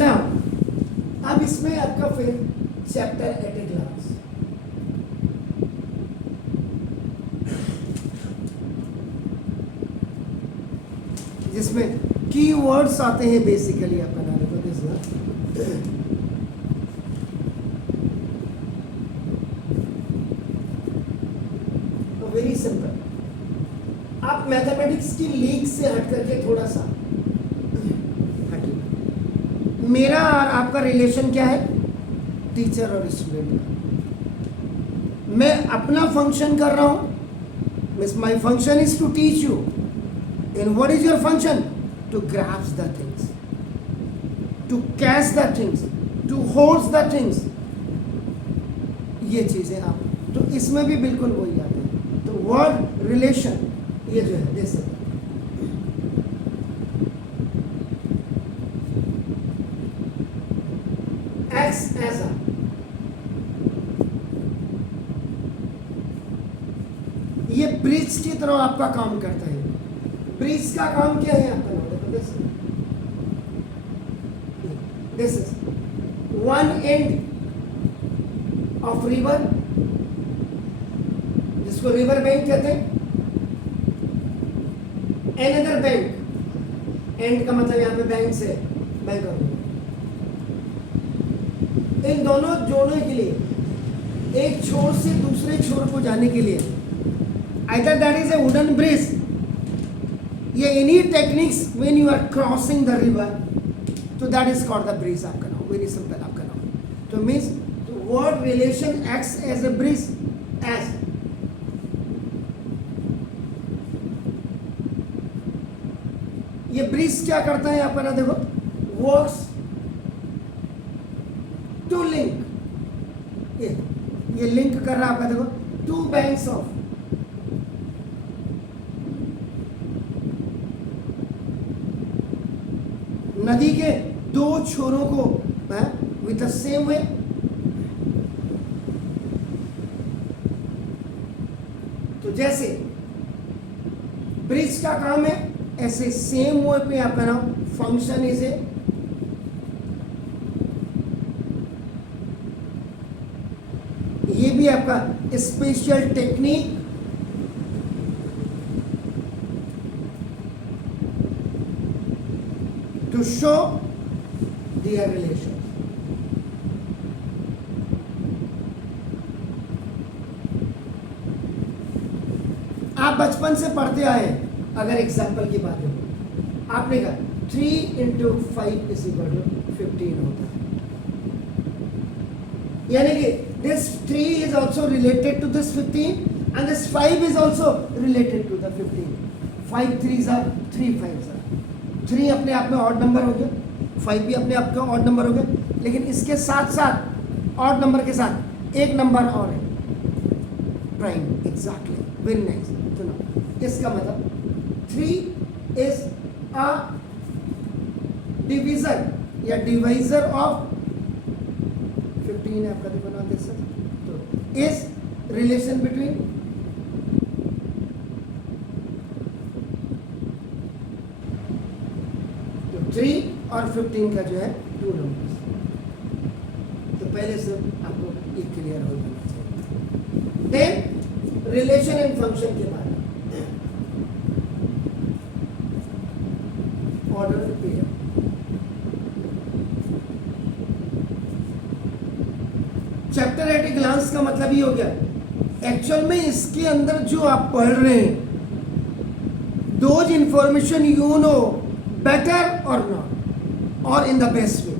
Now अब इसमें आपका फिर चैप्टर एट ए ग्लांस, जिसमें की वर्ड्स आते हैं बेसिकली आपका नाम देखो दिस वेरी सिंपल। आप मैथमेटिक्स की लीग से हट करके थोड़ा सा हटिए। मेरा और आपका रिलेशन क्या है? टीचर और स्टूडेंट का। मैं अपना फंक्शन कर रहा हूं, means my function is to teach you, and what is your function? To grasp the things, to catch the things, to hold the things, ये चीजें आप तो इसमें भी बिल्कुल वही आते हैं। तो वर्ड रिलेशन ये जो है जैसे एक्स ऐसा, ये ब्रिज की तरह आपका काम करता है। ब्रिज का काम क्या है आपका नाम देखो this is one end of river, जिसको रिवर बैंक कहते हैं, एनदर बैंक, एंड का मतलब यहां पे बैंक से बैंक ऑफ, इन दोनों जोड़ने के लिए एक छोर से दूसरे छोर को जाने के लिए either that is a wooden bridge, या any techniques when you are crossing the river, so that is called the bridge आपका नाम, very simple आपका नाम। तो means the word relation acts as a bridge, as ये bridge क्या करता है आपका ना देखो, works to link, ये लिंक कर रहा है आपका देखो two banks of, नदी के दो छोरों को विथ द सेम वे। तो जैसे ब्रिज का काम है, ऐसे सेम वे पे आपका नाम फंक्शन इज ए, ये भी आपका special technique to show their relation। आप बचपन से पढ़ते आए, अगर एग्जाम्पल की बात हो, आपने कहा 3 into 5 is equal to 15 होता है, यानी कि this 3 is also related to this 15 and this 5 is also related to the 15। 5 3s are 3 5s are 3 अपने आप में ऑड नंबर हो गया, 5 भी अपने आप में ऑड नंबर हो गया, लेकिन इसके साथ साथ ऑड नंबर के साथ एक नंबर और है प्राइम, एग्जैक्टली, वेरी नाइस। सुनो, इसका मतलब 3 इज अ डिवीजर या डिवाइजर ऑफ 15 है आपका, देखो ना देख सकते, तो इज रिलेशन बिटवीन थ्री और 15 का जो है 2 नंबर्स। तो पहले से आपको ये क्लियर हो जाना चाहिए। देन रिलेशन एंड फंक्शन के बारे में, order pair, chapter eight a glance का मतलब ये हो गया, एक्चुअल में इसके अंदर जो आप पढ़ रहे हैं, those information you know better or not or in the best way।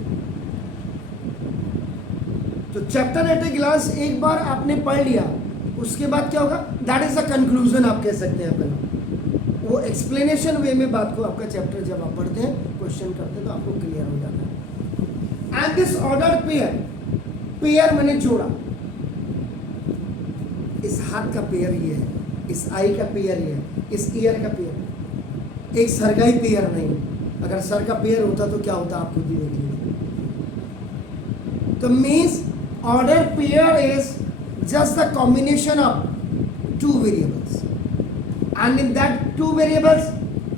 तो चैप्टर एट ए ग्लांस एक बार आपने पढ़ लिया, उसके बाद क्या होगा, दैट इज द कंक्लूजन आप कह सकते हैं अपना। वो एक्सप्लेनेशन वे में बात को आपका चैप्टर जब आप पढ़ते हैं, क्वेश्चन करते हैं, तो आपको क्लियर हो जाता है। And this order pair, pair मैंने जोड़ा, इस हाथ का पेयर ये है, इस आई का पेयर ये है, इस ईयर का पेयर, एक सर का ही पेयर नहीं। अगर सर का पेयर होता तो क्या होता, आप खुद ही देख लीजिए। तो means order pair is just the combination of 2 variables, and in that 2 variables,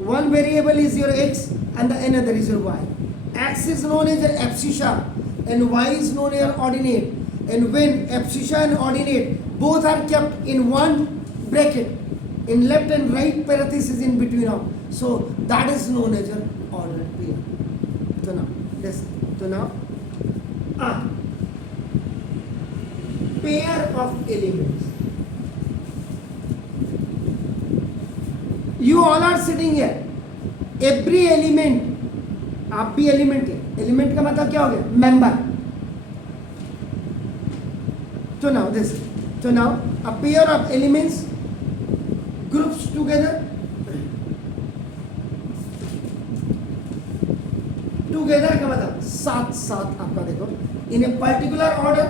one variable is your x and the another is your y. X is known as your abscissa and y is known as your ordinate. And when abscissa and ordinate both are kept in one bracket, in left and right parenthesis in between of, so that is known as your ordered pair. So now this, so now pair of elements. You all are sitting here. Every element, आप भी element है. Element का मतलब क्या हो गया? Member. So now this. So now a pair of elements groups together. Together का मतलब साथ साथ आपका देखो in a particular order.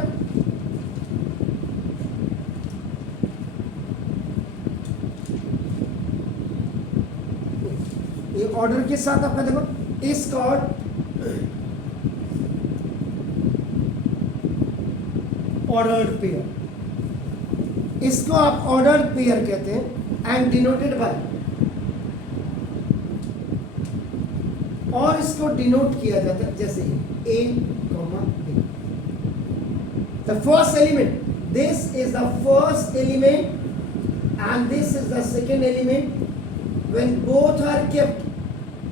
ये ऑर्डर के साथ आपका देखो is called ordered pair. इसको आप ordered pair कहते हैं and denoted by, और इसको डिनोट किया जाता है जैसे A, B. The first element, this is the first element and this is the second element. When both are kept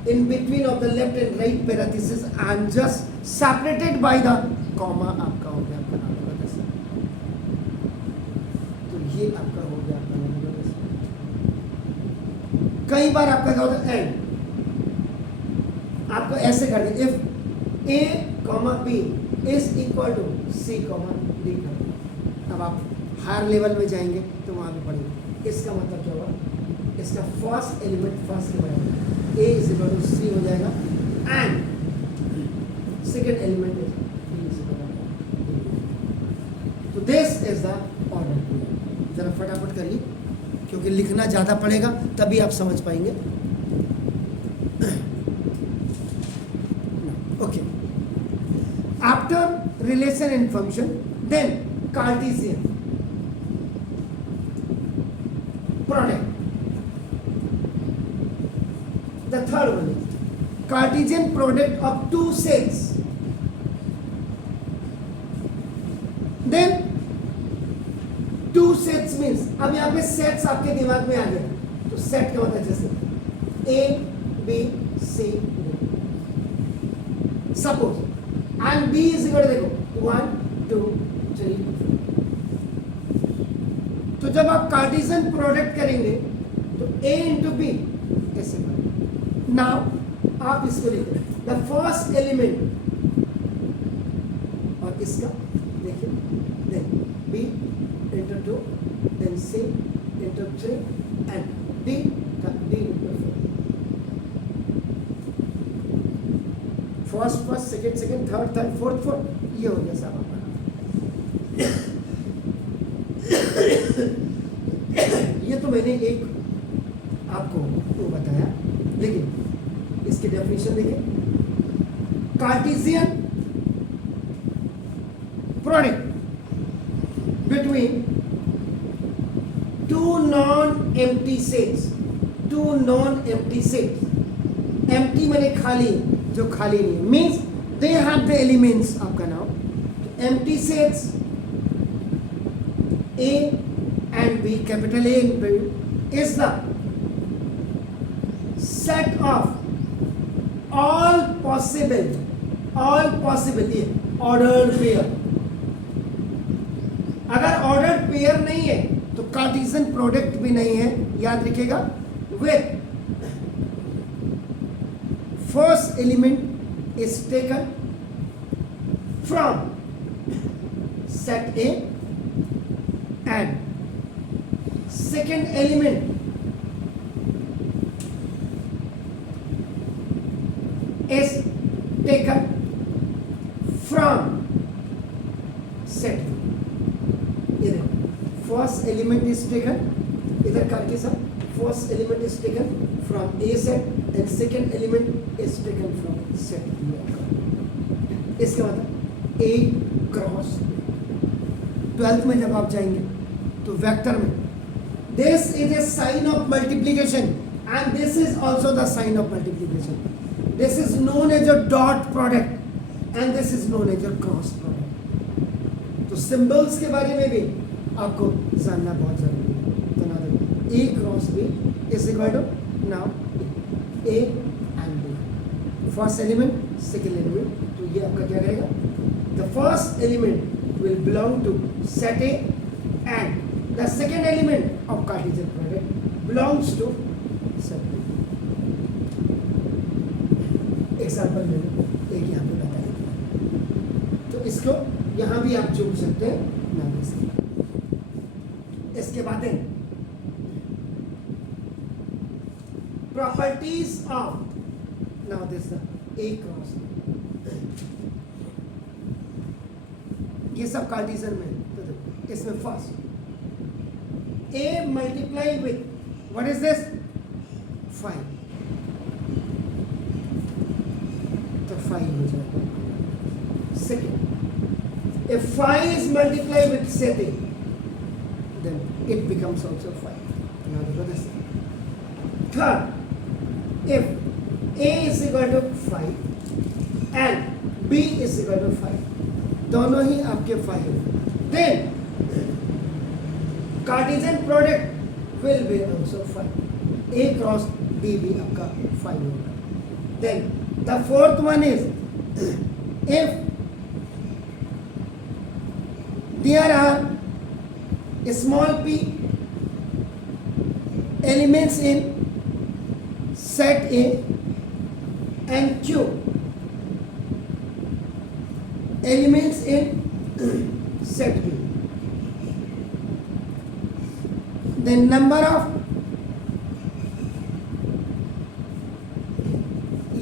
in between of the left and right parenthesis and just separated by the comma, आपका हो गया, आपका नाम होगा जैसे. तो ये आपका हो गया, आपका नाम होगा जैसे. कई बार आपका क्या होता है एंड, आपको ऐसे कर दे if A, B is equal to C, D कर दे. अब आप हायर लेवल में जाएंगे तो वहाँ पे पढ़ेंगे. इसका मतलब क्या होगा? इसका फर्स्ट एलिमेंट फर्स्ट के बराबर A is equal to C हो जाएगा and second element is B is equal to D. So this is the order. जरा फटाफट करिए क्योंकि लिखना ज़्यादा पड़ेगा तभी आप समझ पाएंगे. Okay. After relation and function, then Cartesian product. The third one is Cartesian product of two sets. Then two sets means, अब यहाँ पे sets आपके दिमाग में आ गए तो set क्या होता है? जैसे A, B, C. Suppose and B is equal to देखो 1, 2, 3. तो जब आप कार्टेशियन प्रोडक्ट करेंगे तो A into B ऐसे. नाउ आप इसको लिखते हैं द फर्स्ट एलिमेंट और इसका देखिए then B into 2 then C into 3 and D का D into 4. First second third fourth ये हो गया साहब आपका. ये तो मैंने एक आपको वो बताया, लेकिन इसकी डेफिनेशन देखिए. Cartesian product between two non empty sets. Two non empty sets, empty माने खाली, जो खाली नहीं है, means they have the elements. आपका नाम empty sets A and B, capital A and B is the set of all possible ये ordered pair. अगर ordered pair नहीं है तो कार्टेशियन प्रोडक्ट भी नहीं है, याद रखिएगा. with first element is taken from set A and second element is taken from set B. इधर first element is taken, इधर करके सब first element is taken from A set and second element is taken from set B. इसका मतलब A cross. 12th में जब आप जाएंगे तो वेक्टर में this is a sign of multiplication and this is also the sign of multiplication. This is known as a dot product and this is known as a cross product. तो symbols के बारे में भी आपको जानना बहुत जरूरी है। तो ना देखो A cross B is equal to now A and B, first element second element. तो ये आपका क्या करेगा, the first element will belong to set A and the second element of Cartesian product belongs to set B. Example ले लो, एक यहाँ पे बताया गया, तो इसको यहाँ भी आप जोड़ सकते हैं नाम से। इसके बाद properties of now this A cross, ये सब कार्टेशियन में। तो देखो इसमें first A multiply with what is this 5, तो 5 हो जाएगा। Second, if 5 is multiplied with set A, then it becomes also 5. Now look at this. Third, if A is equal to 5 and B is equal to 5, दोनों ही आपके 5 हैं, then Cartesian product will be also 5. A cross B भी आपका 5 होगा. Then the fourth one is if there are small p elements in set A and q elements in set B, then number of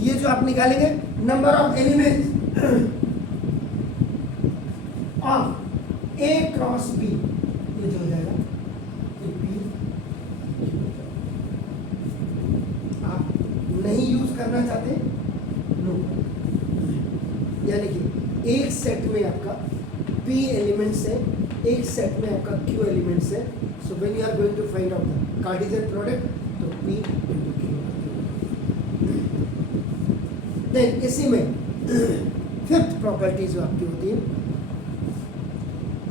ये जो आप निकालेंगे number of elements of A cross B, ये जो हो जाएगा बी। आप नहीं यूज करना चाहते नो, यानी कि एक सेट में आपका पी एलिमेंट्स है, एक सेट में आपका क्यू एलिमेंट्स है। So when you are going to find out the Cartesian product, तो पी इंटू क्यू। देन इसी में फिफ्थ प्रॉपर्टी जो आपकी होती है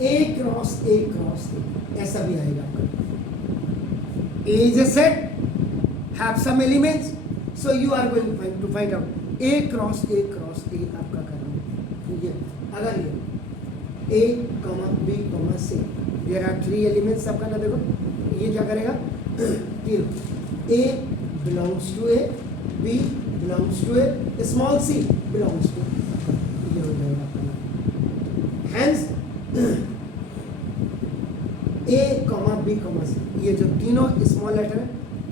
ए क्रॉस ए, ऐसा भी आएगा आपका। A is a set, have some elements, so you are going to find out A cross A आपका करना है। ये अगर ये A comma B comma C, there are 3 elements आपका ना, देखो ये क्या करेगा, A belongs to A, B belongs to a small c belongs to, ये हो जाएगा आपका। Hence a comma b comma c, ये जो तीनों स्मॉल लेटर है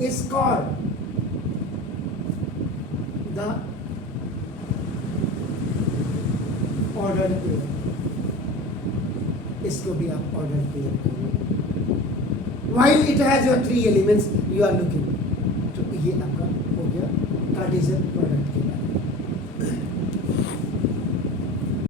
is called the ordered pair। इसको भी आप ordered pair करेंगे। While it has your 3 elements you are looking, तो ये आपका हो गया कार्टेशियन प्रोडक्ट के बारे में।